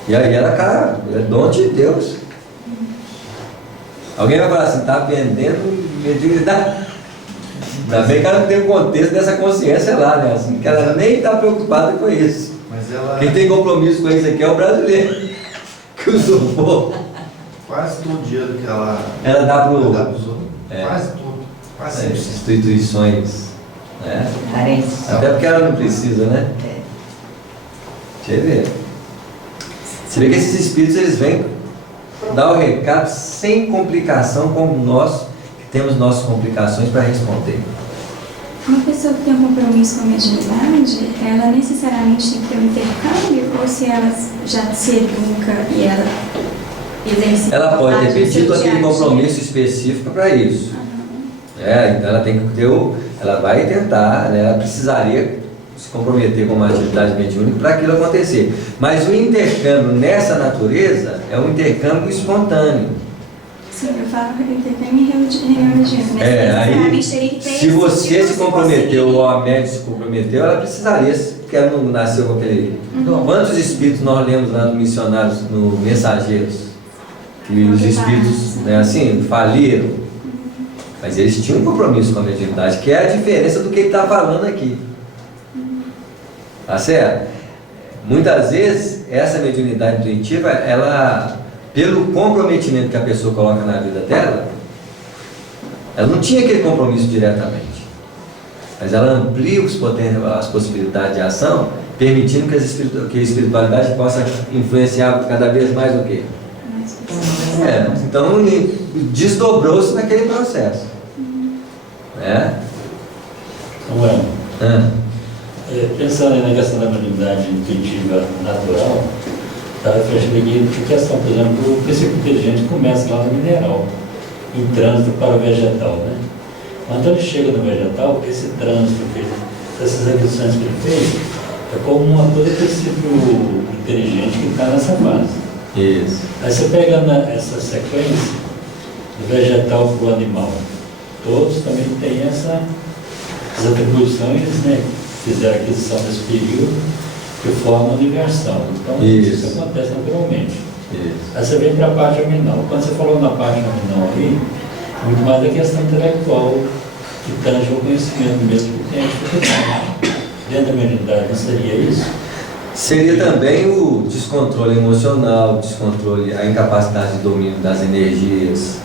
E aí ela, cara, é dom de Deus. Alguém vai falar assim, está vendendo mediunidade. Ainda bem que ela não tem o contexto dessa consciência lá, né? Assim, que ela nem está preocupada com isso. Mas ela... Quem tem compromisso com isso aqui é o brasileiro, que usurpou. Quase todo dinheiro que ela dá para dá pros outros. Quase tudo. Quase sempre. Instituições, né? Carência. Até porque ela não precisa, né? Deixa eu ver. Você vê que esses espíritos, eles vêm dar o recado sem complicação, como nós que temos nossas complicações para responder. Uma pessoa que tem um compromisso com a mediunidade, ela necessariamente tem que ter um intercâmbio, ou se ela já se educa e ela exerce... Ela pode ter pedido aquele dia-a-dia. compromisso específico para isso. Então ela tem que ter ela vai tentar, né, ela precisaria se comprometer com uma atividade mediúnica para aquilo acontecer. Mas o intercâmbio nessa natureza é um intercâmbio espontâneo. Sim, eu falo que intercâmbio em religião, mas Aí, necessariamente teria que ter se você tipo, se comprometeu ou a médium se comprometeu, ela precisaria, porque ela não nasceu com aquele... Quantos espíritos nós lemos lá no Missionários, no Mensageiros? Que os espíritos, né, assim, faliram. Mas eles tinham um compromisso com a mediunidade, que é a diferença do que ele está falando aqui. Tá certo? Muitas vezes, essa mediunidade intuitiva, ela, pelo comprometimento que a pessoa coloca na vida dela, ela não tinha aquele compromisso diretamente. Mas ela amplia as possibilidades de ação, permitindo que a espiritualidade possa influenciar cada vez mais o quê? Então, desdobrou-se naquele processo. Samuel, pensando na questão da mediunidade intuitiva natural, estava refletindo aqui a questão, por exemplo, o princípio inteligente começa lá no mineral, em trânsito para o vegetal, né? Quando ele chega no vegetal, esse trânsito, essas aquisições que ele fez, é como uma coisa do princípio inteligente que está nessa fase. Isso. Aí você pega essa sequência do vegetal para o animal, todos também têm essas atribuições, né? Fizeram aquisição desse período de forma universal. Então, isso acontece naturalmente. Isso. Aí você vem para a parte nominal. Quando você falou na parte nominal aí, muito mais da questão intelectual, que tange o conhecimento mesmo que tem a dificuldade. Dentro da mediunidade, não seria isso? Seria também o descontrole emocional, o descontrole, a incapacidade de domínio das energias.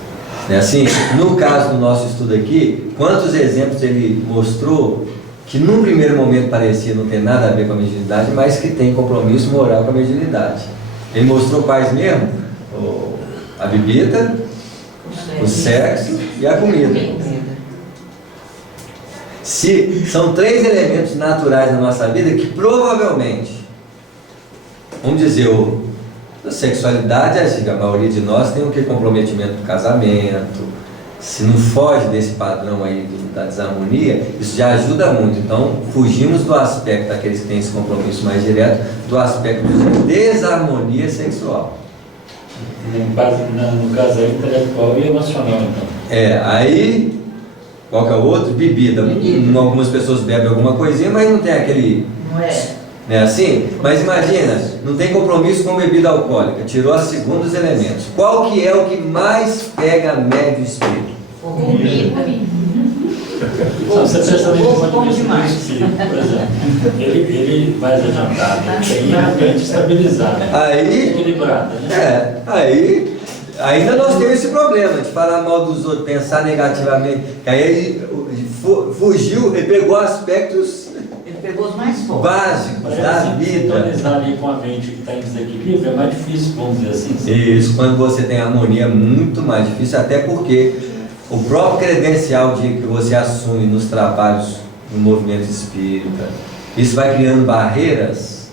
Né? Assim, no caso do nosso estudo aqui, quantos exemplos ele mostrou que num primeiro momento parecia não ter nada a ver com a mediunidade, mas que tem compromisso moral com a mediunidade. Ele mostrou quais mesmo? A bebida, o sexo e a comida. Se são 3 elementos naturais na nossa vida que provavelmente, vamos dizer, a sexualidade, a maioria de nós tem o que? Comprometimento do casamento. Se não foge desse padrão aí da desarmonia, isso já ajuda muito. Então, fugimos do aspecto daqueles que têm esse compromisso mais direto, do aspecto de desarmonia sexual. No caso aí, intelectual e emocional, então. Aí, qual que é o outro? Bebida. Algumas pessoas bebem alguma coisinha, mas não tem aquele... Não é? Não é assim? Mas imagina, não tem compromisso com bebida alcoólica, tirou a segunda dos elementos. Qual que é o que mais pega médio espírito? Você presta atenção Bom nisso, demais. por exemplo. Ele mais adiantado, tem a mente estabilizada, Aí, equilibrada, né? aí ainda nós temos esse problema de falar mal dos outros, pensar negativamente. Aí ele fugiu, ele pegou aspectos Ele pegou os mais fortes. básicos Mas da assim, vida. sintonizar ali com a mente que está em desequilíbrio é mais difícil, vamos dizer assim. Isso, quando você tem harmonia é muito mais difícil, até porque o próprio credencial de que você assume nos trabalhos do movimento espírita, isso vai criando barreiras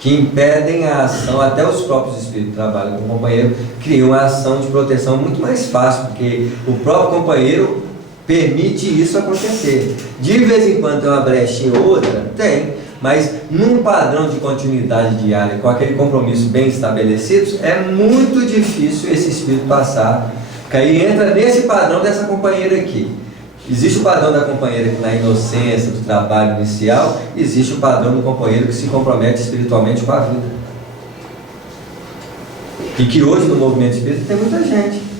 que impedem a ação. Até os próprios espíritos que trabalham com o companheiro criam uma ação de proteção muito mais fácil, porque o próprio companheiro permite isso acontecer. De vez em quando tem uma brechinha ou outra, tem, mas num padrão de continuidade diária, com aquele compromisso bem estabelecido, é muito difícil esse espírito passar, porque aí entra nesse padrão dessa companheira aqui. Existe o padrão da companheira que na inocência do trabalho inicial, existe o padrão do companheiro que se compromete espiritualmente com a vida. E que hoje no movimento espírita tem muita gente.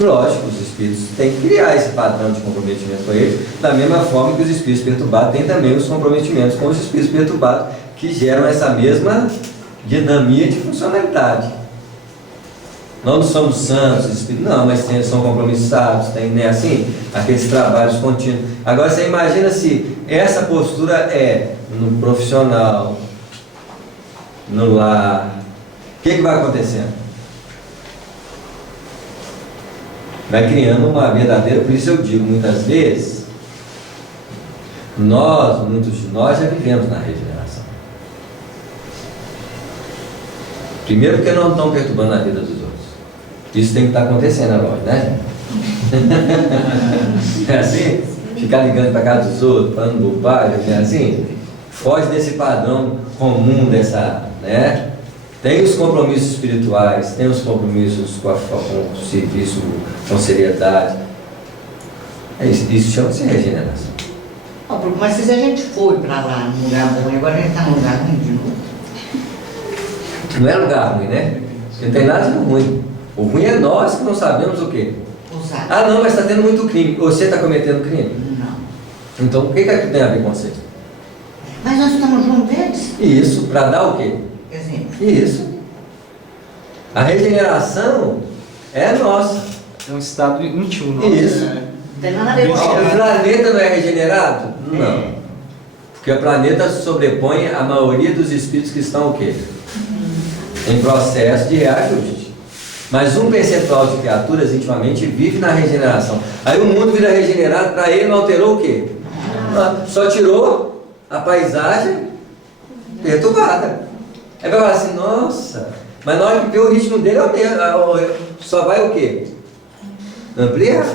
Lógico, os espíritos têm que criar esse padrão de comprometimento com eles, da mesma forma que os espíritos perturbados têm também os comprometimentos com os espíritos perturbados, que geram essa mesma dinamia de funcionalidade. Nós não somos santos, espíritos, não, mas são compromissados, tem, né, assim, aqueles trabalhos contínuos. Agora você imagina se essa postura é no profissional, no lar, o que vai acontecendo? Vai criando uma verdadeira, por isso eu digo muitas vezes, muitos de nós já vivemos na regeneração. Primeiro porque não estão perturbando a vida dos outros. Isso tem que estar acontecendo agora, né? É assim? Ficar ligando para casa dos outros, falando bobagem, é assim? Foge desse padrão comum dessa, né? Tem os compromissos espirituais, tem os compromissos com o serviço, com seriedade. Isso chama-se regeneração. Mas se a gente foi para lá num lugar bom e agora a gente está num lugar ruim de novo. Não é lugar ruim, né? Porque não tem nada de ruim. O ruim é nós que não sabemos o quê? Usar. Ah, não, mas está tendo muito crime. Você está cometendo crime? Não. Então, o que é que tem a ver com você? Mas nós estamos juntos deles. Isso, para dar o quê? Exemplo. Isso. A regeneração é nossa. É um estado íntimo nosso. Isso. Não tem nada a ver com O isso. planeta não é regenerado? Não. É. Porque o planeta sobrepõe a maioria dos espíritos que estão o quê? Em processo de reajuste. Mas um percentual de criaturas intimamente vive na regeneração. Aí o mundo vira regenerado, para ele não alterou o quê? Só tirou a paisagem perturbada. Aí vai falar assim, nossa, mas na hora que vê o ritmo dele é o mesmo, só vai o quê? Ampliar.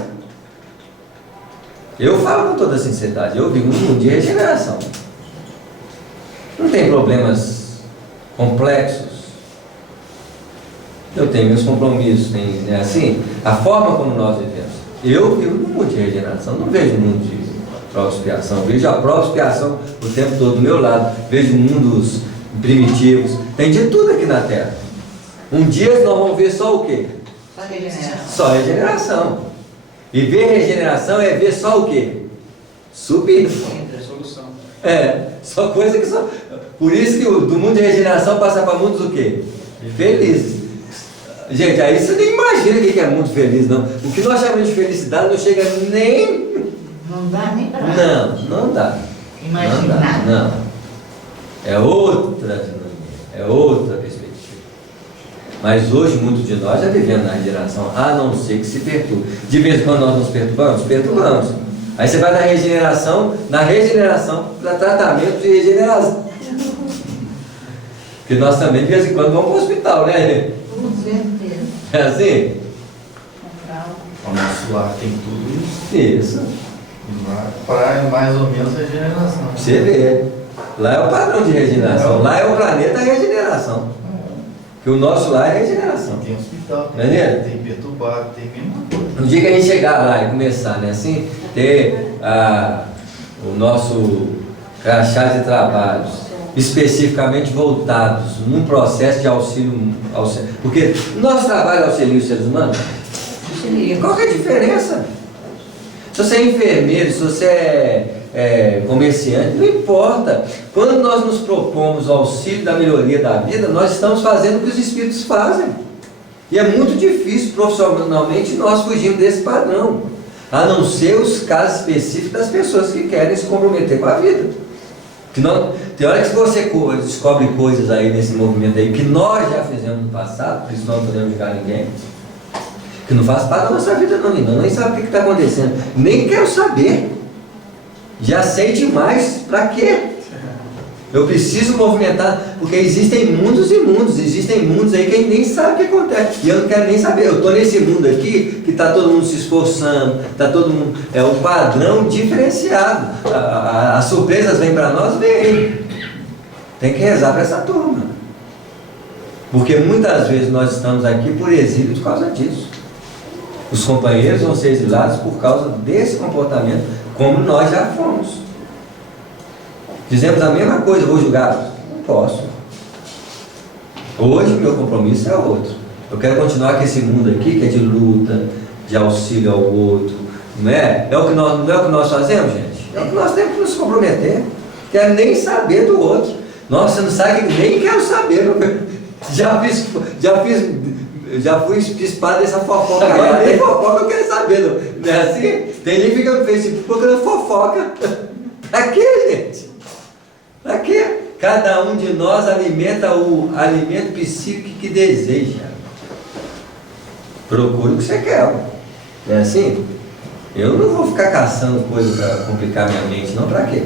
Eu falo com toda sinceridade, eu vivo num mundo de regeneração. Não tem problemas complexos. Eu tenho meus compromissos, né, assim, a forma como nós vivemos. Eu vivo num mundo de regeneração, não vejo um mundo de prova expiação, vejo a prova expiação o tempo todo do meu lado, vejo mundos primitivos, tem de tudo aqui na Terra. Um dia nós vamos ver só o quê? Só regeneração. Só regeneração. E ver regeneração é ver só o quê? Subir. Solução. Só coisa que só. Por isso que do mundo de regeneração passa para mundos o quê? Felizes. Gente, aí você nem imagina o que é mundo feliz, não. O que nós chamamos de felicidade não chega nem. Não dá nem para Não dá. imaginar. Não. É outra dinâmica, é outra perspectiva. Mas hoje, muitos de nós já vivemos na regeneração, a não ser que se perturbe. De vez em quando nós nos perturbamos. Aí você vai na regeneração para tratamento de regeneração. Porque nós também, de vez em quando, vamos para o hospital, né? Com certeza. É assim? O nosso lar tem tudo isso. Isso. Para mais ou menos a regeneração. Você vê. Lá é o padrão de regeneração. Lá é o planeta regeneração. Que o nosso lá é regeneração. Tem hospital, Entendeu? tem perturbado, tem mesma coisa. No dia que a gente chegar lá e começar, né, assim, ter o nosso crachá de trabalhos especificamente voltados num processo de auxílio, porque o nosso trabalho auxilia os seres humanos. Qual que é a diferença? Se você é enfermeiro, se você é comerciante, não importa. Quando nós nos propomos o auxílio da melhoria da vida, nós estamos fazendo o que os espíritos fazem. E é muito difícil profissionalmente nós fugirmos desse padrão, a não ser os casos específicos das pessoas que querem se comprometer com a vida. Que não, tem hora que você descobre coisas aí nesse movimento aí que nós já fizemos no passado, por isso não podemos julgar ninguém, que não faz parte da nossa vida não, nem sabe o que está acontecendo, nem quero saber, já sei demais, para quê? Eu preciso movimentar, porque existem mundos e mundos, existem mundos aí que a gente nem sabe o que acontece, e eu não quero nem saber. Eu estou nesse mundo aqui, que está todo mundo se esforçando, está todo mundo, é um padrão diferenciado, as surpresas vêm para nós, vem. Tem que rezar para essa turma, porque muitas vezes nós estamos aqui por exílio por causa disso. Os companheiros vão ser exilados por causa desse comportamento, como nós já fomos. Dizemos a mesma coisa, vou julgar? Não posso. Hoje meu compromisso é outro. Eu quero continuar com esse mundo aqui, que é de luta, de auxílio ao outro. Não é? Não é o que nós fazemos, gente? É o que nós temos que nos comprometer. Quero nem saber do outro. Nossa, você não sabe que nem quero saber. Já fui espado dessa fofoca. Agora nem fofoca eu quero saber. Não é assim? Tem gente que fica no Facebook procurando fofoca. Pra quê, gente? Para quê? Cada um de nós alimenta o alimento psíquico que deseja. Procure o que você quer. Não é assim? Eu não vou ficar caçando coisa para complicar minha mente, não. Para quê?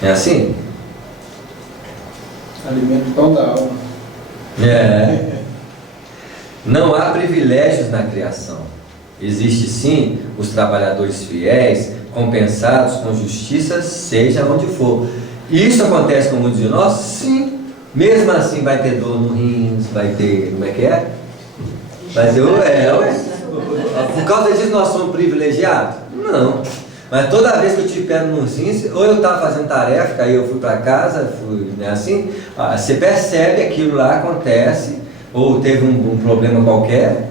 É assim? Alimento pão da alma. Não há privilégios na criação. Existe sim os trabalhadores fiéis, compensados com justiça, seja onde for. E isso acontece com muitos de nós? Sim. Mesmo assim vai ter dor no rins, vai ter, como é que é? Vai ter, por causa disso nós somos privilegiados? Não. Mas toda vez que eu tive pedra nos rins, ou eu estava fazendo tarefa, aí eu fui para casa, né, assim, você percebe aquilo lá acontece, ou teve um problema qualquer,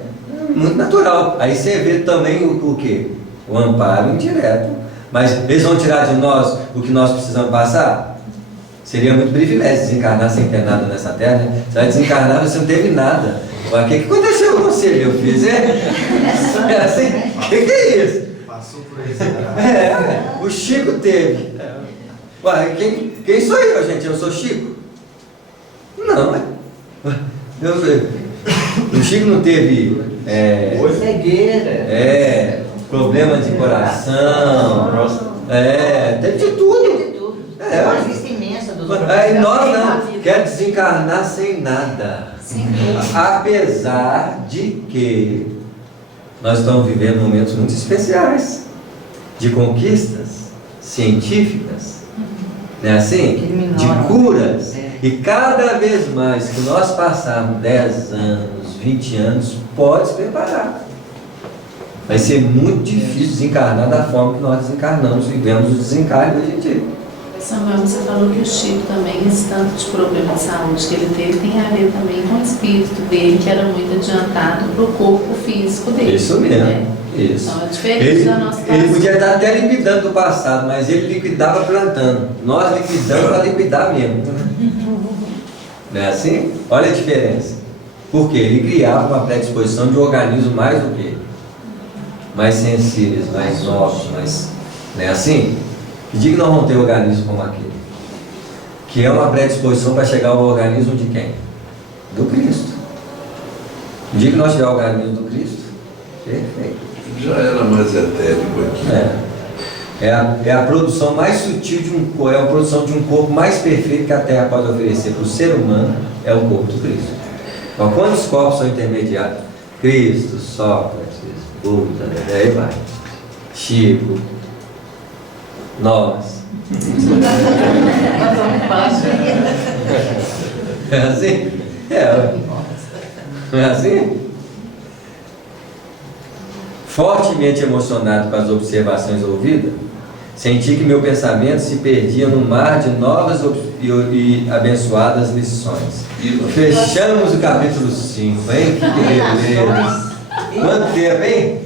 muito natural. Aí você vê também o quê? O amparo indireto. Mas eles vão tirar de nós o que nós precisamos passar? Seria muito privilégio desencarnar sem ter nada nessa terra, né? Você vai desencarnar, você não teve nada. O que aconteceu com você, meu filho? É assim? O que é isso? Passou por isso. O Chico teve. Ué, quem sou eu, gente? Eu sou Chico? Não, o Chico não teve cegueira. Problema de coração. Teve de tudo. Uma lista imensa dos Aí nós não, quer desencarnar sem nada. Apesar de que nós estamos vivendo momentos muito especiais de conquistas científicas, não é assim? De curas. E cada vez mais que nós passarmos 10 anos, 20 anos, pode se preparar. Vai ser muito difícil desencarnar da forma que nós desencarnamos, vivemos o desencarne hoje em dia. Samuel, você falou que o Chico também, esse tanto de problema de saúde que ele teve, tem a ver também com o espírito dele, que era muito adiantado para o corpo físico dele. Isso mesmo. Né? Isso. Então é diferente Ele, da nossa ele podia estar até liquidando do passado, mas ele liquidava plantando. Nós liquidamos para liquidar mesmo. Não é assim? Olha a diferença. Por quê? Ele criava uma predisposição de organismo mais do que? Mais sensíveis, mais novos, mais... Não é assim? Que dia que nós vamos ter organismo como aquele? Que é uma predisposição para chegar ao organismo de quem? Do Cristo. O dia que nós tivermos o organismo do Cristo, perfeito. Já era mais etérico aqui. É a produção mais sutil de um corpo, é a produção de um corpo mais perfeito que a Terra pode oferecer para o ser humano, é o corpo do Cristo. Então, quantos corpos são intermediários? Cristo, Sócrates, Buda, aí vai. Chico, nós. É assim? Não é assim? Fortemente emocionado com as observações ouvidas, senti que meu pensamento se perdia no mar de novas e abençoadas lições. Fechamos o capítulo 5, hein? Que beleza! Quanto tempo, hein?